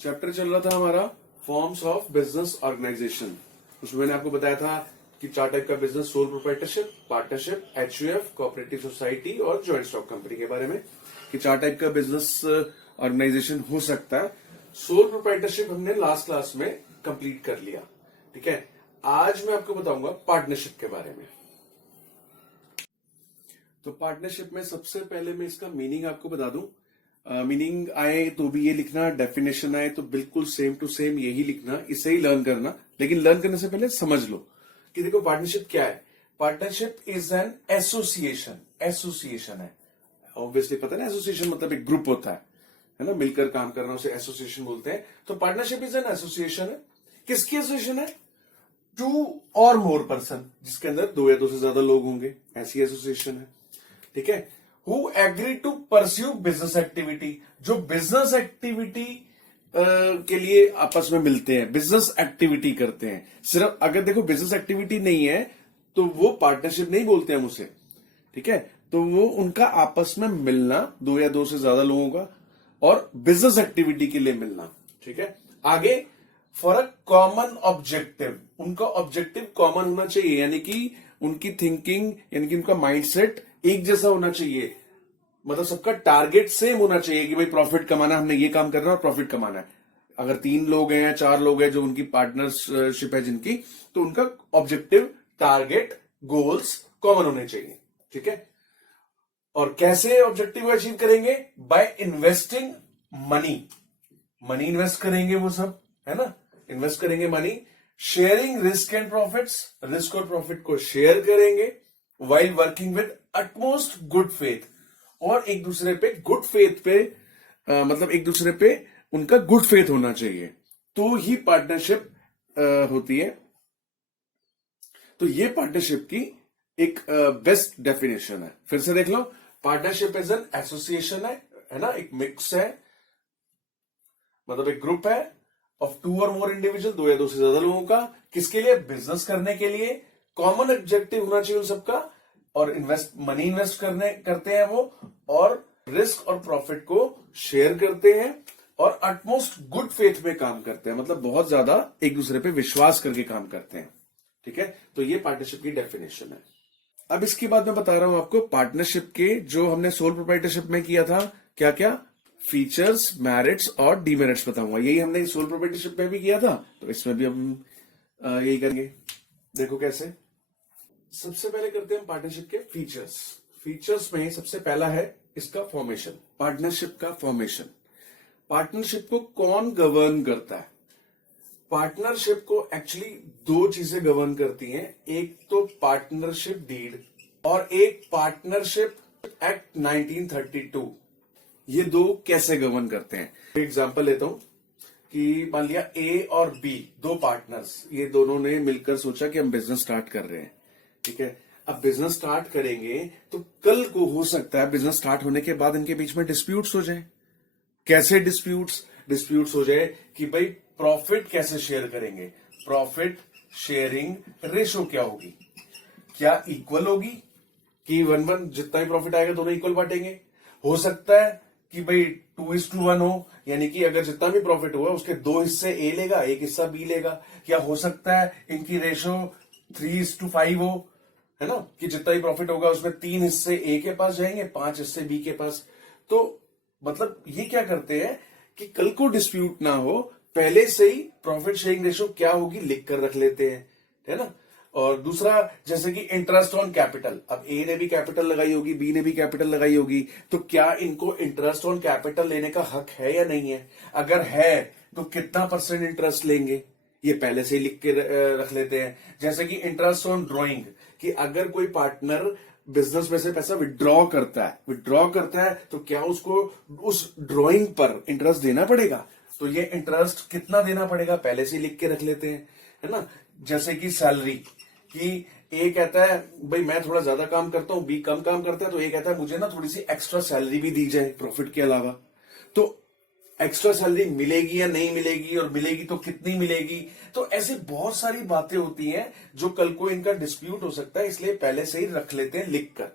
Chapter चल रहा था हमारा फॉर्म्स ऑफ बिजनेस ऑर्गेनाइजेशन। उसमें मैंने आपको बताया था कि चार टाइप का business, sole proprietorship, partnership, HUF, cooperative society और ज्वाइंट स्टॉक कंपनी के बारे में कि चार टाइप का बिजनेस ऑर्गेनाइजेशन हो सकता है। सोल प्रोप्राइटरशिप हमने लास्ट क्लास में कंप्लीट कर लिया। ठीक है, आज मैं आपको बताऊंगा पार्टनरशिप के बारे में। तो पार्टनरशिप में सबसे पहले मैं इसका मीनिंग आपको बता दूं। मीनिंग आए तो भी ये लिखना, डेफिनेशन आए तो बिल्कुल सेम टू सेम यही लिखना, इसे ही लर्न करना। लेकिन लर्न करने से पहले समझ लो कि देखो पार्टनरशिप क्या है। Partnership is an association. Association है, ऑब्वियसली पता है ना, एसोसिएशन मतलब एक ग्रुप होता है ना, मिलकर काम करना, उसे एसोसिएशन बोलते हैं। तो पार्टनरशिप इज एन एसोसिएशन है। किसकी एसोसिएशन है? टू और मोर पर्सन, जिसके अंदर दो या दो से ज्यादा लोग होंगे, ऐसी एसोसिएशन है। ठीक है, who agree to pursue business activity, जो बिजनेस एक्टिविटी के लिए आपस में मिलते हैं, बिजनेस एक्टिविटी करते हैं। सिर्फ अगर देखो बिजनेस एक्टिविटी नहीं है तो वो पार्टनरशिप नहीं बोलते हम उसे। ठीक है, तो वो उनका आपस में मिलना, दो या दो से ज्यादा लोगों का, और बिजनेस एक्टिविटी के लिए मिलना। ठीक है, आगे फॉर अ कॉमन ऑब्जेक्टिव, उनका ऑब्जेक्टिव कॉमन होना चाहिए, यानी कि उनकी थिंकिंग, यानी कि उनका माइंडसेट एक जैसा होना चाहिए। मतलब सबका टारगेट सेम होना चाहिए कि भाई प्रॉफिट कमाना, हमने ये काम करना है और प्रॉफिट कमाना है। अगर 3 लोग हैं या 4 लोग हैं जो उनकी पार्टनरशिप है जिनकी, तो उनका ऑब्जेक्टिव, टारगेट, गोल्स कॉमन होने चाहिए। ठीक है, और कैसे ऑब्जेक्टिव अचीव करेंगे? By investing money. Money invest करेंगे वो सब, है ना, इन्वेस्ट करेंगे money. Sharing risk and profits, risk और प्रॉफिट को शेयर करेंगे। While working with utmost good faith, और एक दूसरे पे गुड फेथ पे मतलब एक दूसरे पे उनका गुड फेथ होना चाहिए, तो ही पार्टनरशिप होती है। तो ये पार्टनरशिप की एक बेस्ट डेफिनेशन है। फिर से देख लो, पार्टनरशिप इज एन एसोसिएशन है ना, एक मिक्स है, मतलब एक ग्रुप है ऑफ टू और मोर इंडिविजुअल, दो या दो से ज्यादा लोगों का। किसके लिए? बिजनेस करने के लिए। कॉमन ऑब्जेक्टिव होना चाहिए उन सबका, और मनी इन्वेस्ट करते हैं वो, और रिस्क और प्रॉफिट को शेयर करते हैं, और अटमोस्ट गुड फेथ में काम करते हैं, मतलब बहुत ज्यादा एक दूसरे पे विश्वास करके काम करते हैं। ठीक है, तो ये पार्टनरशिप की डेफिनेशन है। अब इसके बाद मैं बता रहा हूं आपको पार्टनरशिप के, जो हमने सोल प्रोप्राइटरशिप में किया था, क्या क्या फीचर्स, मेरिट्स और डीमेरिट्स बताऊंगा। यही हमने सोल प्रोप्राइटरशिप में भी किया था, तो इसमें भी हम यही करेंगे। देखो कैसे। सबसे पहले करते हैं पार्टनरशिप के फीचर्स। फीचर्स में सबसे पहला है इसका फॉर्मेशन, पार्टनरशिप का फॉर्मेशन। पार्टनरशिप को कौन गवर्न करता है? पार्टनरशिप को एक्चुअली दो चीजें गवर्न करती हैं, एक तो पार्टनरशिप डीड और एक पार्टनरशिप एक्ट 1932। ये दो कैसे गवर्न करते हैं? एग्जांपल लेता हूं कि मान लिया ए और बी, दो पार्टनर्स, ये दोनों ने मिलकर सोचा कि हम बिजनेस स्टार्ट कर रहे हैं। ठीक है, अब बिजनेस स्टार्ट करेंगे तो कल को हो सकता है बिजनेस स्टार्ट होने के बाद इनके बीच में डिस्प्यूट्स हो जाए। कैसे डिस्प्यूट्स हो जाए कि भाई प्रॉफिट कैसे शेयर करेंगे, प्रॉफिट शेयरिंग रेशो क्या होगी, क्या इक्वल होगी कि 1-1, जितना ही प्रॉफिट आएगा दोनों इक्वल बांटेंगे। हो सकता है कि भाई 2:1 हो, यानी कि अगर जितना भी प्रॉफिट हुआ उसके 2 हिस्से ए लेगा, 1 हिस्सा बी लेगा। क्या हो सकता है इनकी रेशो 3:5 हो, है ना, कि जितना ही प्रॉफिट होगा उसमें 3 हिस्से ए के पास जाएंगे, 5 हिस्से बी के पास। तो मतलब ये क्या करते हैं कि कल को डिस्प्यूट ना हो, पहले से ही प्रॉफिट शेयरिंग रेशो क्या होगी लिख कर रख लेते हैं, है ना। और दूसरा, जैसे कि इंटरेस्ट ऑन कैपिटल, अब ए ने भी कैपिटल लगाई होगी, बी ने भी कैपिटल लगाई होगी, तो क्या इनको इंटरेस्ट ऑन कैपिटल लेने का हक है या नहीं है? अगर है तो कितना % इंटरेस्ट लेंगे, ये पहले से ही लिख के रख लेते हैं। जैसे कि इंटरेस्ट ऑन ड्रॉइंग, कि अगर कोई पार्टनर बिजनेस में से पैसा विड्रॉ करता है तो क्या उसको उस ड्रॉइंग पर इंटरेस्ट देना पड़ेगा, तो ये इंटरेस्ट कितना देना पड़ेगा पहले से लिख के रख लेते हैं, है ना। जैसे कि सैलरी, कि ए कहता है भाई मैं थोड़ा ज्यादा काम करता हूं, बी कम काम करता है, तो ए कहता है मुझे ना थोड़ी सी एक्स्ट्रा सैलरी भी दी जाए प्रॉफिट के अलावा। तो एक्स्ट्रा सैलरी मिलेगी या नहीं मिलेगी, और मिलेगी तो कितनी मिलेगी। तो ऐसी बहुत सारी बातें होती हैं जो कल को इनका डिस्प्यूट हो सकता है, इसलिए पहले से ही रख लेते हैं लिखकर।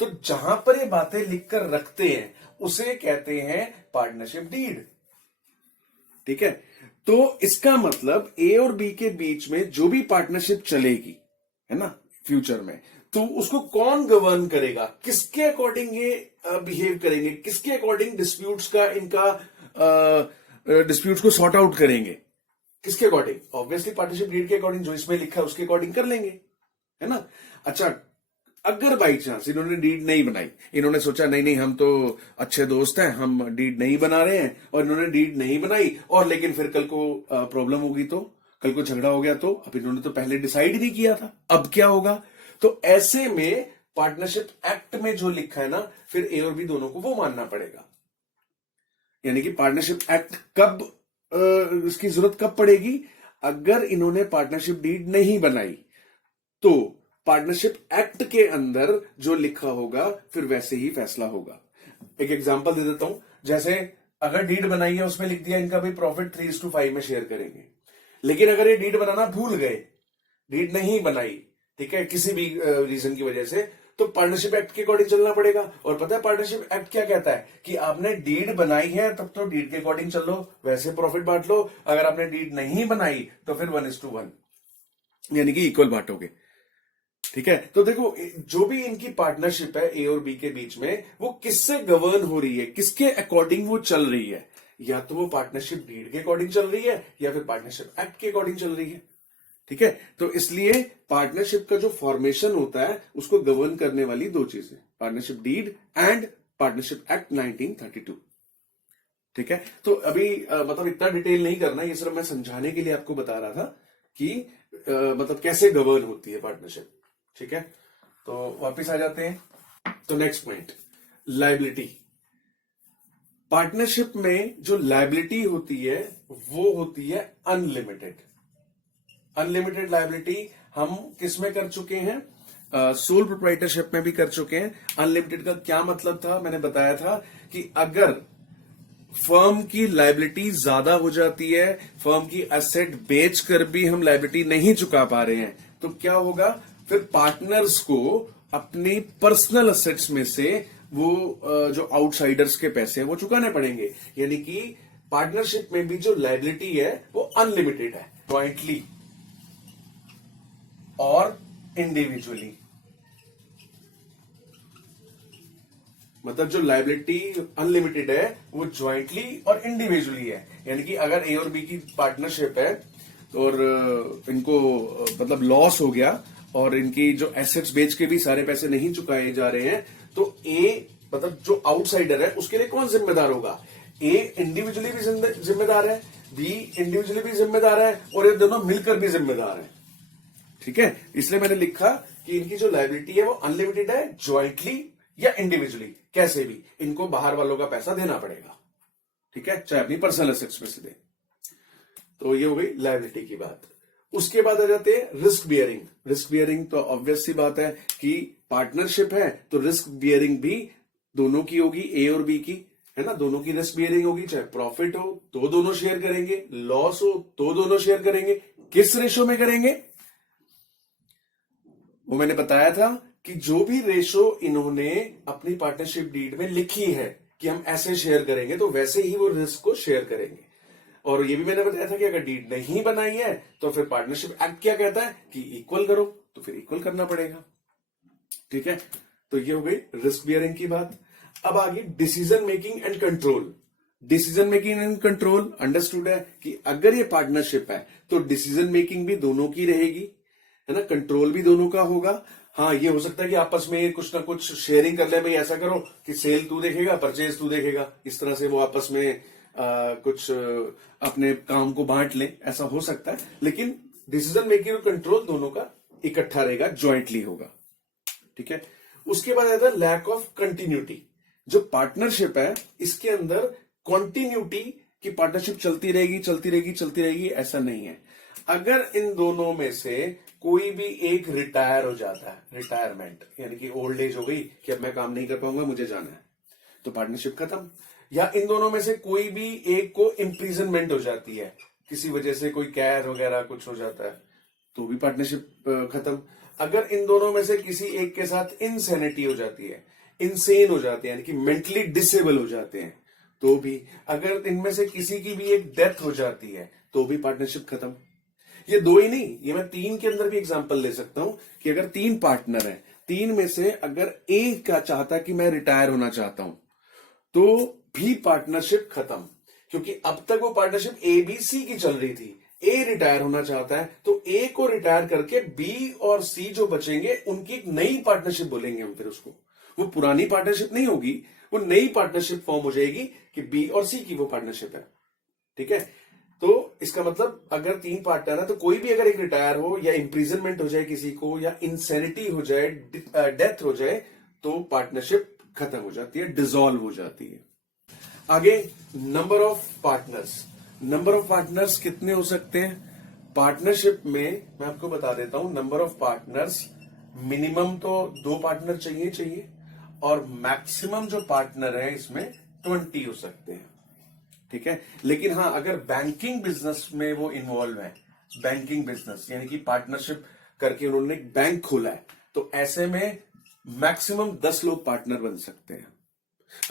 तो जहां पर ये बातें लिखकर रखते हैं उसे कहते हैं पार्टनरशिप डीड। ठीक है। तो इसका मतलब ए और बी के बीच में जो भी पार्टनरशिप चलेगी, है ना, फ्यूचर में, तो उसको कौन गवर्न करेगा, किसके अकॉर्डिंग ये बिहेव करेंगे, किसके अकॉर्डिंग डिस्प्यूट्स का इनका डिस्प्यूट्स को सॉर्ट आउट करेंगे, किसके अकॉर्डिंग? ऑब्वियसली पार्टनरशिप डीड के अकॉर्डिंग, जो इसमें लिखा है उसके अकॉर्डिंग कर लेंगे, है ना। अच्छा, अगर बाई चांस इन्होंने डीड नहीं बनाई, इन्होंने सोचा नहीं नहीं हम तो अच्छे दोस्त हैं, हम डीड नहीं बना रहे हैं, और इन्होंने डीड नहीं बनाई, और लेकिन फिर कल को प्रॉब्लम होगी, तो कल को झगड़ा हो गया, तो अब इन्होंने तो पहले डिसाइड ही नहीं किया था, अब क्या होगा? तो ऐसे में पार्टनरशिप एक्ट में जो लिखा है ना, फिर ए और बी दोनों को वो मानना पड़ेगा। यानी कि पार्टनरशिप एक्ट कब इसकी जरूरत कब पड़ेगी? अगर इन्होंने पार्टनरशिप डीड नहीं बनाई, तो पार्टनरशिप एक्ट के अंदर जो लिखा होगा फिर वैसे ही फैसला होगा। एक एग्जांपल दे देता हूं, जैसे अगर डीड बनाई है, उसमें लिख दिया इनका भी प्रॉफिट 3:5 में शेयर करेंगे, लेकिन अगर ये डीड बनाना भूल गए, डीड नहीं बनाई, ठीक है, किसी भी रीजन की वजह से, तो पार्टनरशिप एक्ट के अकॉर्डिंग चलना पड़ेगा। और पता है पार्टनरशिप एक्ट क्या कहता है कि आपने डीड बनाई है तब तो डीड के अकॉर्डिंग चल लो, वैसे प्रॉफिट बांट लो। अगर आपने डीड नहीं बनाई तो फिर 1:1, यानी कि इक्वल बांटोगे, ठीक है। तो देखो, जो भी इनकी पार्टनरशिप है ए और बी के बीच में, वो किससे गवर्न हो रही है, किसके अकॉर्डिंग वो चल रही है? या तो वो पार्टनरशिप डीड के अकॉर्डिंग चल रही है, या फिर पार्टनरशिप एक्ट के अकॉर्डिंग चल रही है, ठीक है। तो इसलिए पार्टनरशिप का जो फॉर्मेशन होता है उसको गवर्न करने वाली दो चीजें, partnership deed and partnership act 1932, ठीक है। तो अभी मतलब इतना डिटेल नहीं करना, ये सिर्फ मैं समझाने के लिए आपको बता रहा था कि मतलब कैसे गवर्न होती है पार्टनरशिप, ठीक है। तो वापस आ जाते हैं। तो नेक्स्ट पॉइंट, लायबिलिटी। पार्टनरशिप में जो लायबिलिटी होती है वो होती है अनलिमिटेड। अनलिमिटेड लायबिलिटी हम किस में कर चुके हैं? सोल प्रोप्राइटरशिप में भी कर चुके हैं। अनलिमिटेड का क्या मतलब था? मैंने बताया था कि अगर फर्म की लायबिलिटी ज्यादा हो जाती है, फर्म की एसेट बेचकर भी हम लायबिलिटी नहीं चुका पा रहे हैं, तो क्या होगा? फिर पार्टनर्स को अपनी पर्सनल एसेट्स में से वो जो आउटसाइडर्स के पैसे हैं वो चुकाने पड़ेंगे। यानी कि पार्टनरशिप में भी जो लायबिलिटी है वो अनलिमिटेड है, ज्वाइंटली और इंडिविजुअली। मतलब जो लायबिलिटी अनलिमिटेड है वो ज्वाइंटली और इंडिविजुअली है। यानी कि अगर ए और बी की पार्टनरशिप है और इनको मतलब लॉस हो गया और इनकी जो एसेट्स बेच के भी सारे पैसे नहीं चुकाए जा रहे हैं, तो ए मतलब जो आउटसाइडर है उसके लिए कौन जिम्मेदार होगा? ए इंडिविजुअली भी जिम्मेदार है, बी इंडिविजुअली भी जिम्मेदार है, और ये दोनों मिलकर भी जिम्मेदार है, ठीक है। इसलिए मैंने लिखा कि इनकी जो लायबिलिटी है वो अनलिमिटेड है, ज्वाइंटली या इंडिविजुअली, कैसे भी इनको बाहर वालों का पैसा देना पड़ेगा, ठीक है, चाहे अपनी पर्सनल एसेट्स में से दे। तो ये हो गई लायबिलिटी की बात। उसके बाद आ जाते हैं रिस्क बियरिंग। रिस्क बियरिंग तो ऑब्वियस सी बात है कि पार्टनरशिप है तो रिस्क बियरिंग भी दोनों की होगी, ए और बी की, है ना, दोनों की रिस्क बियरिंग होगी। चाहे प्रॉफिट हो तो दोनों शेयर करेंगे, लॉस हो तो दोनों शेयर करेंगे। किस रेशो में करेंगे वो मैंने बताया था कि जो भी रेशो इन्होंने अपनी पार्टनरशिप डीड में लिखी है कि हम ऐसे शेयर करेंगे, तो वैसे ही वो रिस्क को शेयर करेंगे। और ये भी मैंने बताया था कि अगर डीड नहीं बनाई है तो फिर पार्टनरशिप एक्ट क्या कहता है कि इक्वल करो, तो फिर इक्वल करना पड़ेगा, ठीक है। तो ये हो गई रिस्क बियरिंग की बात। अब आगे decision making and control. Decision making and control understood है कि अगर ये पार्टनरशिप है तो डिसीजन मेकिंग भी दोनों की रहेगी, है ना, कंट्रोल भी दोनों का होगा। हाँ, ये हो सकता है कि आपस में कुछ ना कुछ शेयरिंग कर ले, भाई ऐसा करो कि सेल तू देखेगा, परचेज तू देखेगा, इस तरह से वो आपस में कुछ अपने काम को बांट ले, ऐसा हो सकता है। लेकिन डिसीजन मेकिंग और कंट्रोल दोनों का इकट्ठा रहेगा, ज्वाइंटली होगा, ठीक है। उसके बाद आता है लैक ऑफ कंटिन्यूटी। जो पार्टनरशिप है इसके अंदर कॉन्टिन्यूटी की पार्टनरशिप चलती रहेगी चलती रहेगी चलती रहेगी, ऐसा नहीं है। अगर इन दोनों में से कोई भी एक रिटायर हो जाता है, रिटायरमेंट यानी कि ओल्ड एज हो गई कि अब मैं काम नहीं कर पाऊंगा, मुझे जाना है, तो पार्टनरशिप खत्म। या इन दोनों में से कोई भी एक को इम्प्रिजनमेंट हो जाती है, किसी वजह से कोई कैद वगैरह कुछ हो जाता है, तो भी पार्टनरशिप खत्म। अगर इन दोनों में से किसी एक के साथ इनसेनिटी हो जाती है, इनसेन हो जाते हैं, यानी कि मेंटली डिसेबल हो जाते हैं, तो भी, अगर इनमें से किसी की भी एक डेथ हो जाती है तो भी पार्टनरशिप खत्म। ये दो ही नहीं, ये मैं तीन के अंदर भी एग्जांपल ले सकता हूं कि अगर तीन पार्टनर हैं, तीन में से अगर एक का चाहता कि मैं रिटायर होना चाहता हूं तो भी पार्टनरशिप खत्म, क्योंकि अब तक वो पार्टनरशिप एबीसी की चल रही थी। ए रिटायर होना चाहता है तो ए को रिटायर करके बी और सी जो बचेंगे उनकी एक नई पार्टनरशिप बोलेंगे हम, फिर उसको, वो पुरानी पार्टनरशिप नहीं होगी, वो नई पार्टनरशिप फॉर्म हो जाएगी कि बी और सी की वो पार्टनरशिप है। ठीक है, तो इसका मतलब अगर तीन पार्टनर है तो कोई भी अगर एक रिटायर हो या इंप्रिजनमेंट हो जाए किसी को या इंसेनिटी हो जाए, डेथ हो जाए, तो पार्टनरशिप खत्म हो जाती है, डिसॉल्व हो जाती है। आगे number of partners. Number of partners कितने हो सकते हैं पार्टनरशिप में? मैं आपको बता देता हूं, नंबर ऑफ पार्टनर्स मिनिमम तो 2 पार्टनर चाहिए और मैक्सिमम जो पार्टनर है इसमें 20 हो सकते हैं। ठीक है, लेकिन हाँ, अगर बैंकिंग बिजनेस में वो इन्वॉल्व है, बैंकिंग बिजनेस यानी कि पार्टनरशिप करके उन्होंने एक बैंक खोला है, तो ऐसे में मैक्सिमम 10 लोग पार्टनर बन सकते हैं।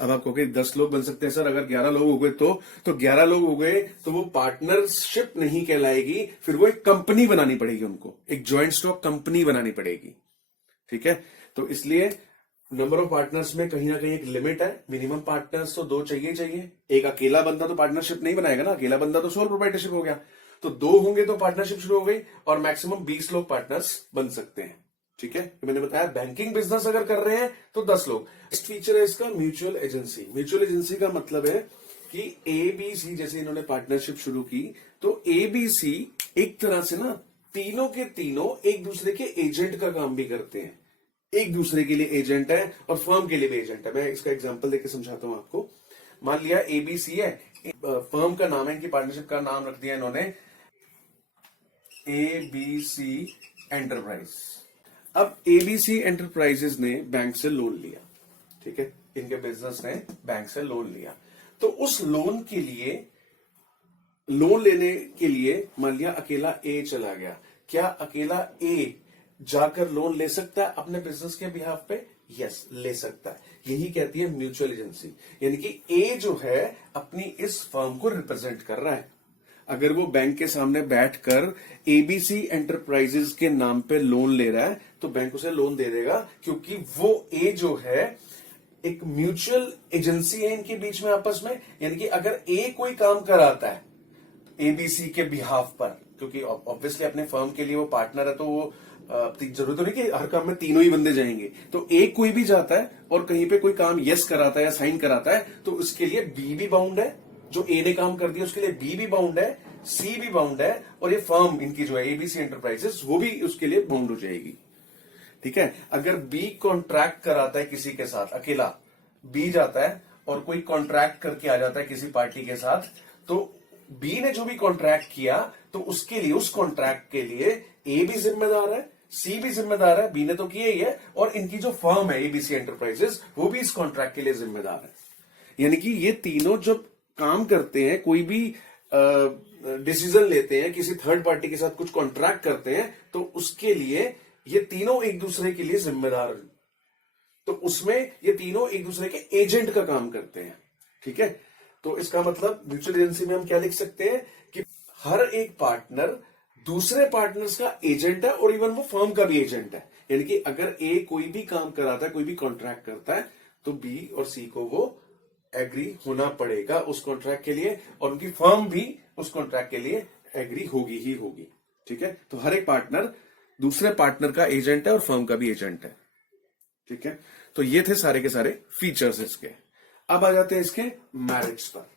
अब आप कहोगे 10 लोग बन सकते हैं सर, अगर 11 लोग हो गए तो 11 लोग हो गए तो वो पार्टनरशिप नहीं कहलाएगी, फिर वो एक कंपनी बनानी पड़ेगी उनको, एक ज्वाइंट स्टॉक कंपनी बनानी पड़ेगी। ठीक है, तो इसलिए नंबर ऑफ पार्टनर्स में कहीं ना कहीं एक लिमिट है, मिनिमम पार्टनर्स तो 2 चाहिए। एक अकेला बंदा तो पार्टनरशिप नहीं बनाएगा ना, अकेला बंदा तो सोल प्रोप्राइटरशिप हो गया, तो 2 होंगे तो पार्टनरशिप शुरू हो गई और मैक्सिमम 20 लोग पार्टनर्स बन सकते हैं। ठीक है, मैंने बताया बैंकिंग बिजनेस अगर कर रहे हैं तो 10 लोग। नेक्स्ट फीचर है इसका म्यूचुअल एजेंसी। म्यूचुअल एजेंसी का मतलब है कि एबीसी, जैसे इन्होंने पार्टनरशिप शुरू की तो एबीसी एक तरह से ना तीनों के तीनों एक दूसरे के एजेंट का काम भी करते हैं, एक दूसरे के लिए एजेंट है और फर्म के लिए भी एजेंट है। मैं इसका एग्जांपल देके समझाता हूं आपको। मान लिया एबीसी है, फर्म का नाम है, इनकी पार्टनरशिप का नाम रख दिया इन्होंने एबीसी एंटरप्राइज। अब एबीसी एंटरप्राइजेस ने बैंक से लोन लिया, ठीक है, इनके बिजनेस ने बैंक से लोन लिया, तो उस लोन के लिए, लोन लेने के लिए मान लिया अकेला ए चला गया। क्या अकेला ए जाकर लोन ले सकता है अपने बिजनेस के बिहाफ पे? यस, ले सकता है। यही कहती है म्यूचुअल एजेंसी, यानी कि ए जो है अपनी इस फर्म को रिप्रेजेंट कर रहा है। अगर वो बैंक के सामने बैठकर एबीसी एंटरप्राइजेस के नाम पे लोन ले रहा है तो बैंक उसे लोन दे देगा, क्योंकि वो ए जो है एक म्यूचुअल एजेंसी है इनके बीच में आपस में। यानी कि अगर ए कोई काम कराता है एबीसी के बिहाफ पर, क्योंकि ऑब्वियसली अपने फर्म के लिए वो पार्टनर है, तो वो जरूरत नहीं कि हर काम में तीनों ही बंदे जाएंगे, तो एक कोई भी जाता है और कहीं पे कोई काम यस कराता है या साइन कराता है तो उसके लिए बी भी बाउंड है, जो ए ने काम कर दिया उसके लिए बी भी बाउंड है, सी भी बाउंड है, और ये फर्म इनकी जो है एबीसी एंटरप्राइजेस वो भी उसके लिए बाउंड हो जाएगी। ठीक है, अगर बी कॉन्ट्रैक्ट कराता है किसी के साथ, अकेला बी जाता है और कोई कॉन्ट्रैक्ट करके आ जाता है किसी पार्टी के साथ, तो बी ने जो भी कॉन्ट्रैक्ट किया तो उसके लिए, उस कॉन्ट्रैक्ट के लिए ए भी जिम्मेदार है, सी भी जिम्मेदार है, बी ने तो किया ही है, और इनकी जो फर्म है एबीसी एंटरप्राइजेस वो भी इस कॉन्ट्रैक्ट के लिए जिम्मेदार है। यानी कि ये तीनों जब काम करते हैं, कोई भी डिसीजन लेते हैं, किसी थर्ड पार्टी के साथ कुछ कॉन्ट्रैक्ट करते हैं, तो उसके लिए ये तीनों एक दूसरे के लिए जिम्मेदार हैं। तो उसमें ये तीनों एक दूसरे के एजेंट का काम करते हैं। ठीक है, तो इसका मतलब म्यूचुअल एजेंसी में हम क्या लिख सकते हैं कि हर एक पार्टनर दूसरे पार्टनर्स का एजेंट है और इवन वो फर्म का भी एजेंट है। यानी कि अगर ए कोई भी काम कराता है, कोई भी कॉन्ट्रैक्ट करता है, तो बी और सी को वो एग्री होना पड़ेगा उस कॉन्ट्रैक्ट के लिए, और उनकी फर्म भी उस कॉन्ट्रैक्ट के लिए एग्री होगी ही होगी। ठीक है, तो हर एक पार्टनर दूसरे पार्टनर का एजेंट है और फर्म का भी एजेंट है। ठीक है, तो ये थे सारे के सारे फीचर्स इसके। अब आ जाते हैं इसके मैरिट्स पर।